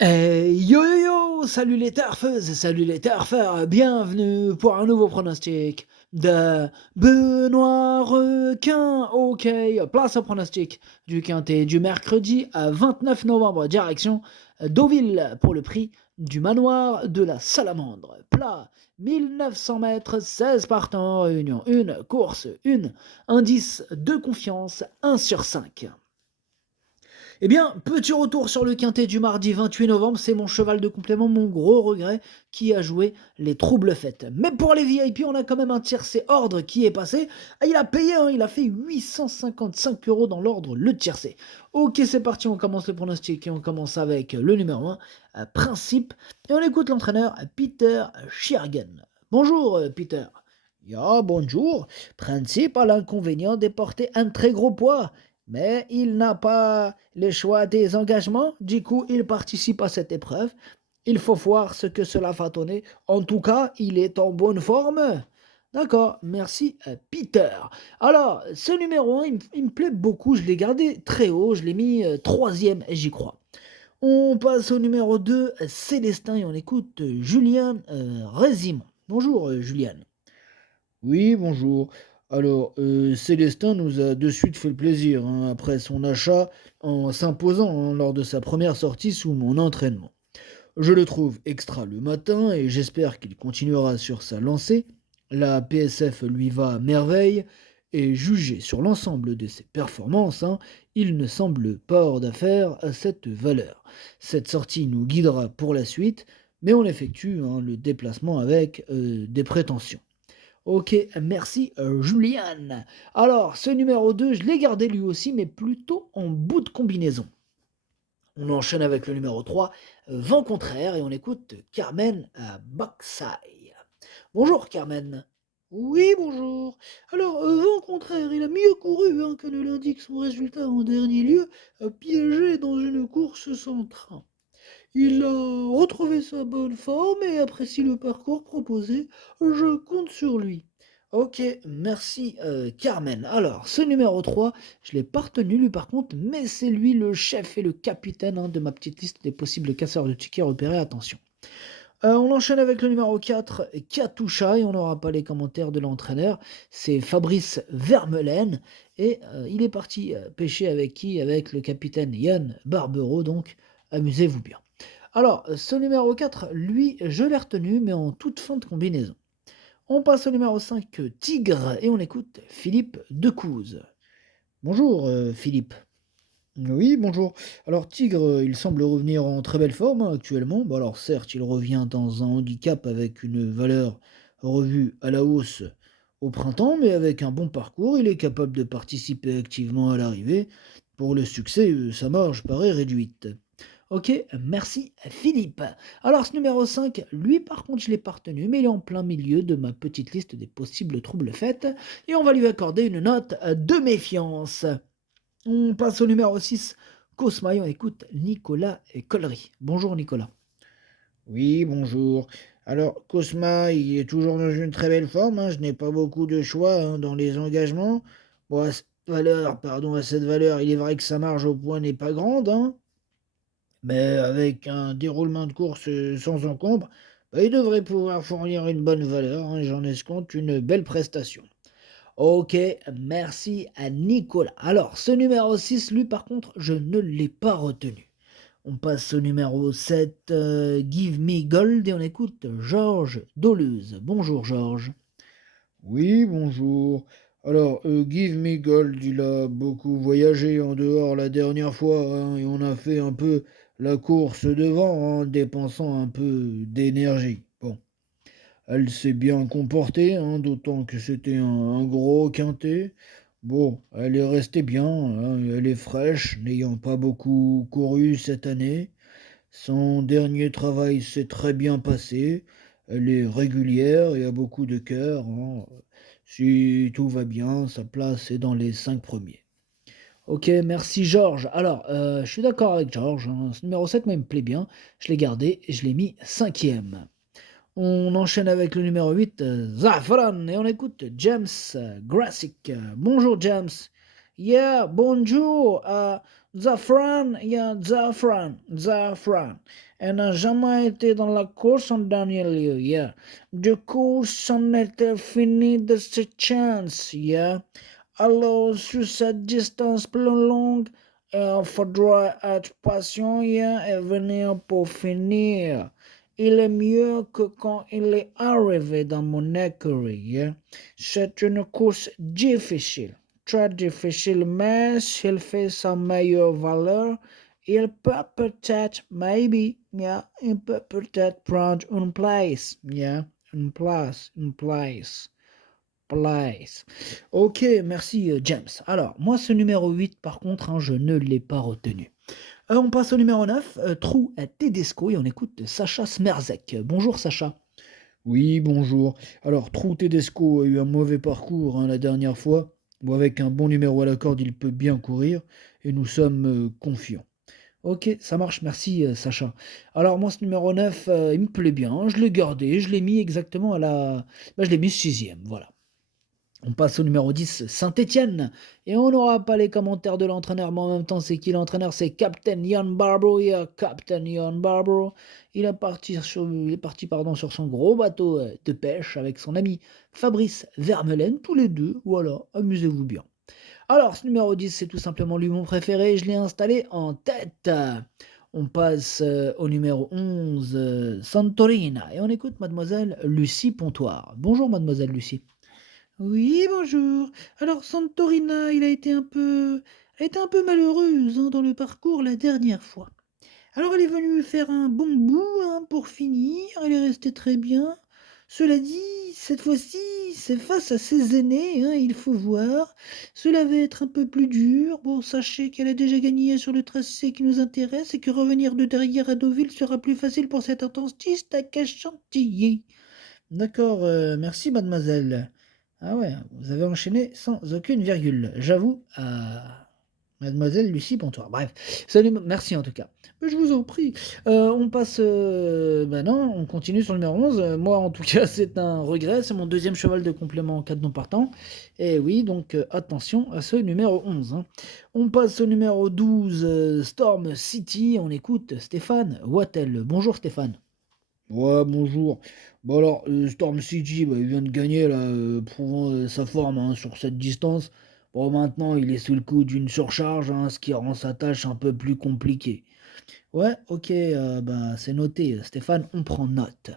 Yo yo yo! Salut les turfeuses, salut les turfeurs, bienvenue pour un nouveau pronostic de Benoît Requin. Ok, place au pronostic du quintet du mercredi 29 novembre, direction Deauville pour le prix du manoir de la Salamandre. Plat 1900 mètres, 16 partants, réunion 1, course 1, indice de confiance 1 sur 5. Eh bien, petit retour sur le quintet du mardi 28 novembre, c'est mon cheval de complément, mon gros regret, qui a joué les troubles fêtes. Mais pour les VIP, on a quand même un tiercé ordre qui est passé. Ah, il a payé, hein, il a fait 855 € dans l'ordre, le tiercé. Ok, c'est parti, on commence le pronostic et on commence avec le numéro 1, Principe. Et on écoute l'entraîneur Peter Schiergen. Bonjour Peter. Ya, bonjour. Principe a l'inconvénient de porter un très gros poids. Mais il n'a pas le choix des engagements, du coup il participe à cette épreuve. Il faut voir ce que cela va donner. En tout cas, il est en bonne forme. D'accord, merci Peter. Alors, ce numéro 1, il me plaît beaucoup, je l'ai gardé très haut, je l'ai mis troisième, j'y crois. On passe au numéro 2, Célestin, et on écoute Julien Rézimond. Bonjour Julien. Oui, bonjour. Alors, Célestin nous a de suite fait le plaisir, hein, après son achat, en s'imposant, hein, lors de sa première sortie sous mon entraînement. Je le trouve extra le matin et j'espère qu'il continuera sur sa lancée. La PSF lui va à merveille et jugé sur l'ensemble de ses performances, hein, il ne semble pas hors d'affaire à cette valeur. Cette sortie nous guidera pour la suite, mais on effectue, hein, le déplacement avec des prétentions. Ok, merci Juliane. Alors, ce numéro 2, je l'ai gardé lui aussi, mais plutôt en bout de combinaison. On enchaîne avec le numéro 3, Vent contraire, et on écoute Carmen Baxaï. Bonjour Carmen. Oui, bonjour. Alors, vent contraire, il a mieux couru, hein, que ne l'indique son résultat en dernier lieu, piégé dans une course sans train. Il a retrouvé sa bonne forme et apprécie le parcours proposé. Je compte sur lui. Ok, merci Carmen. Alors, ce numéro 3, je l'ai pas retenu lui par contre, mais c'est lui le chef et le capitaine, hein, de ma petite liste des possibles casseurs de tickets repérés, attention. On enchaîne avec le numéro 4, Katusha, et on n'aura pas les commentaires de l'entraîneur. C'est Fabrice Vermeulen, et il est parti pêcher avec qui? Avec le capitaine Yann Barbero, donc amusez-vous bien. Alors, ce numéro 4, lui, je l'ai retenu, mais en toute fin de combinaison. On passe au numéro 5, Tigre, et on écoute Philippe Decouze. Bonjour Philippe. Oui, bonjour. Alors, Tigre, il semble revenir en très belle forme, hein, actuellement. Bon, alors, certes, il revient dans un handicap avec une valeur revue à la hausse au printemps, mais avec un bon parcours, il est capable de participer activement à l'arrivée. Pour le succès, sa marge paraît réduite. Ok, merci Philippe. Alors ce numéro 5, lui par contre je l'ai pas retenu, mais il est en plein milieu de ma petite liste des possibles troubles faits, et on va lui accorder une note de méfiance. On passe au numéro 6, Cosma, et on écoute Nicolas Collery. Bonjour Nicolas. Oui, bonjour. Alors, Cosma, il est toujours dans une très belle forme, hein. Je n'ai pas beaucoup de choix, hein, dans les engagements. Bon, à cette valeur, il est vrai que sa marge au point n'est pas grande, hein, mais avec un déroulement de course sans encombre, bah, il devrait pouvoir fournir une bonne valeur, hein, j'en escompte une belle prestation. Ok, merci à Nicolas. Alors ce numéro 6, lui par contre, je ne l'ai pas retenu. On passe au numéro 7, Give Me Gold, et on écoute Georges Doluz. Bonjour Georges. Oui, bonjour. Alors, Give Me Gold, il a beaucoup voyagé en dehors la dernière fois, hein, et on a fait un peu la course devant, en dépensant un peu d'énergie. Bon, elle s'est bien comportée, hein, d'autant que c'était un gros quintet. Bon, elle est restée bien, hein, elle est fraîche, n'ayant pas beaucoup couru cette année. Son dernier travail s'est très bien passé. Elle est régulière et a beaucoup de cœur, hein. Si tout va bien, sa place est dans les 5 premiers. Ok, merci Georges. Alors, je suis d'accord avec Georges, hein. Ce numéro 7, moi, il me plaît bien. Je l'ai gardé et je l'ai mis cinquième. On enchaîne avec le numéro 8, Zafran, et on écoute James Grassic. Bonjour James. Yeah, bonjour. Zafran, il y a Zafran. Elle n'a jamais été dans la course en dernier lieu, yeah. Du coup, c'en était fini de ses chances, yeah. Alors, sur cette distance plus longue, il faudra être patient, yeah, et venir pour finir. Il est mieux que quand il est arrivé dans mon écurie, yeah. C'est une course difficile, très difficile, mais s'il fait sa meilleure valeur, il peut peut-être, maybe, yeah, il peut peut-être prendre une place, yeah, une place. Ok, merci James. Alors, moi ce numéro 8 par contre, hein, je ne l'ai pas retenu. On passe au numéro 9, Trou à Tedesco et on écoute Sacha Smerzek. Bonjour Sacha. Oui, bonjour. Alors, Trou Tedesco a eu un mauvais parcours hein, la dernière fois. Bon, avec un bon numéro à la corde, il peut bien courir et nous sommes confiants. Ok, ça marche, merci Sacha. Alors moi ce numéro 9, il me plaît bien, hein, je l'ai gardé, je l'ai mis exactement à la... Bah, je l'ai mis sixième, voilà. On passe au numéro 10, Saint-Étienne. Et on n'aura pas les commentaires de l'entraîneur, mais en même temps, c'est qui l'entraîneur? C'est Captain Ian Barbro. Yeah, Captain Ian Barbro. Il est parti pardon, sur son gros bateau de pêche avec son ami Fabrice Vermeulen, tous les deux. Voilà, amusez-vous bien. Alors, ce numéro 10, c'est tout simplement lui mon préféré. Je l'ai installé en tête. On passe au numéro 11, Santorina. Et on écoute mademoiselle Lucie Pontoire. Bonjour mademoiselle Lucie. Oui, bonjour. Alors, Santorina, elle a été un peu malheureuse hein, dans le parcours la dernière fois. Alors, elle est venue faire un bon bout hein, pour finir. Elle est restée très bien. Cela dit, cette fois-ci, c'est face à ses aînés, hein, il faut voir. Cela va être un peu plus dur. Bon, sachez qu'elle a déjà gagné sur le tracé qui nous intéresse et que revenir de derrière à Deauville sera plus facile pour cette intensiste à Chantilly. D'accord, merci mademoiselle. Ah ouais, vous avez enchaîné sans aucune virgule. J'avoue à mademoiselle Lucie Pontoir. Bref, salut, merci en tout cas. Mais je vous en prie. On passe maintenant, on continue sur le numéro 11. Moi en tout cas, c'est un regret, c'est mon deuxième cheval de complément en cas de non partant. Et oui, donc attention à ce numéro 11, hein. On passe au numéro 12, Storm City. On écoute Stéphane Wattel. Bonjour Stéphane. Ouais, bonjour. Bon alors, Storm City, bah, il vient de gagner là, prouvant sa forme hein, sur cette distance. Bon, maintenant, il est sous le coup d'une surcharge, hein, ce qui rend sa tâche un peu plus compliquée. Ouais, ok, bah, c'est noté, Stéphane, on prend note.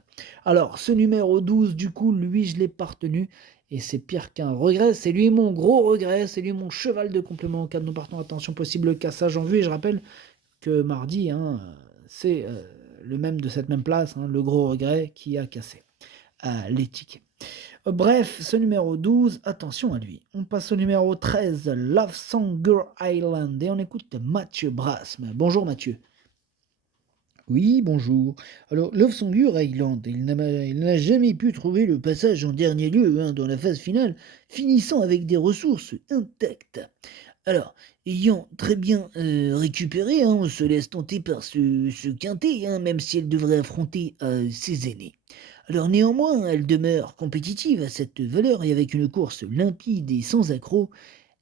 Alors, ce numéro 12, du coup, lui, je l'ai pas retenu, et c'est pire qu'un regret, c'est lui mon gros regret, c'est lui mon cheval de complément en cas de non partant. Attention, possible cassage en vue, et je rappelle que mardi, hein, c'est le même de cette même place, hein, le gros regret qui a cassé l'éthique. Bref, ce numéro 12, attention à lui. On passe au numéro 13, Love Song Island, et on écoute Mathieu Brasme. Bonjour Mathieu. Oui, bonjour. Alors, Love Songur Island, il n'a jamais pu trouver le passage en dernier lieu hein, dans la phase finale, finissant avec des ressources intactes. Alors, ayant très bien récupéré, hein, on se laisse tenter par ce quintet, hein, même si elle devrait affronter ses aînés. Alors néanmoins, elle demeure compétitive à cette valeur et avec une course limpide et sans accroc,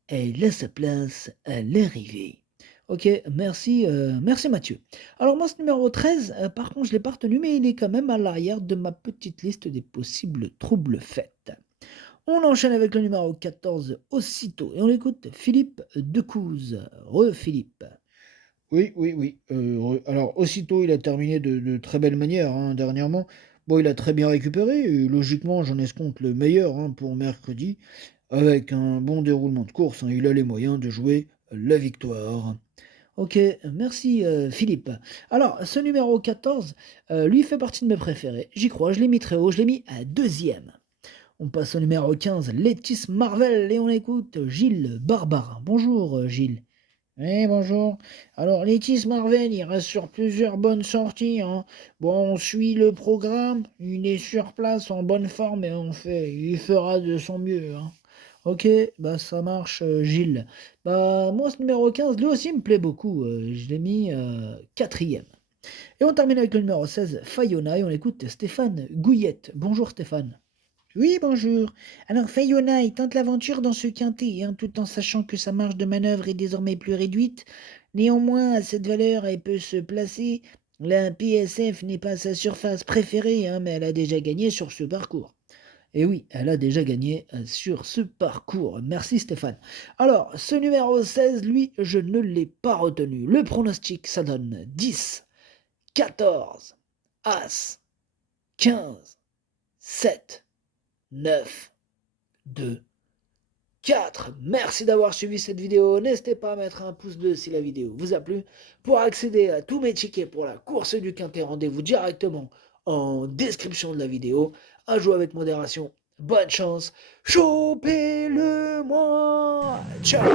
elle a sa place à l'arrivée. Ok, merci Mathieu. Alors moi, ce numéro 13, par contre, je ne l'ai pas retenu, mais il est quand même à l'arrière de ma petite liste des possibles troubles faits. On enchaîne avec le numéro 14, aussitôt, et on écoute Philippe Decouze. Re-Philippe. Oui, oui, oui. Alors, aussitôt, il a terminé de très belle manière hein, dernièrement. Bon, il a très bien récupéré. Et logiquement, j'en escompte le meilleur hein, pour mercredi. Avec un bon déroulement de course, hein, il a les moyens de jouer la victoire. Ok, merci Philippe. Alors, ce numéro 14, lui fait partie de mes préférés. J'y crois, je l'ai mis très haut, je l'ai mis à deuxième. On passe au numéro 15, Letis Marvel, et on écoute Gilles Barbarin. Bonjour Gilles. Oui, bonjour. Alors, Letis Marvel, il reste sur plusieurs bonnes sorties, hein. Bon, on suit le programme, il est sur place en bonne forme et il fera de son mieux, hein. Ok, bah ça marche Gilles. Bah moi ce numéro 15, lui aussi me plaît beaucoup. Je l'ai mis quatrième. Et on termine avec le numéro 16, Fayona, et on écoute Stéphane Gouillette. Bonjour Stéphane. Oui, bonjour. Alors, Fayona, il tente l'aventure dans ce quintet, hein, tout en sachant que sa marge de manœuvre est désormais plus réduite. Néanmoins, cette valeur, elle peut se placer. La PSF n'est pas sa surface préférée, hein, mais elle a déjà gagné sur ce parcours. Et oui, elle a déjà gagné sur ce parcours. Merci Stéphane. Alors, ce numéro 16, lui, je ne l'ai pas retenu. Le pronostic, ça donne 10, 14, As, 15, 7, 9, 2, 4. Merci d'avoir suivi cette vidéo. N'hésitez pas à mettre un pouce bleu si la vidéo vous a plu. Pour accéder à tous mes tickets pour la course du Quintet, rendez-vous directement en description de la vidéo. À jouer avec modération. Bonne chance. Chopez-le moi. Ciao.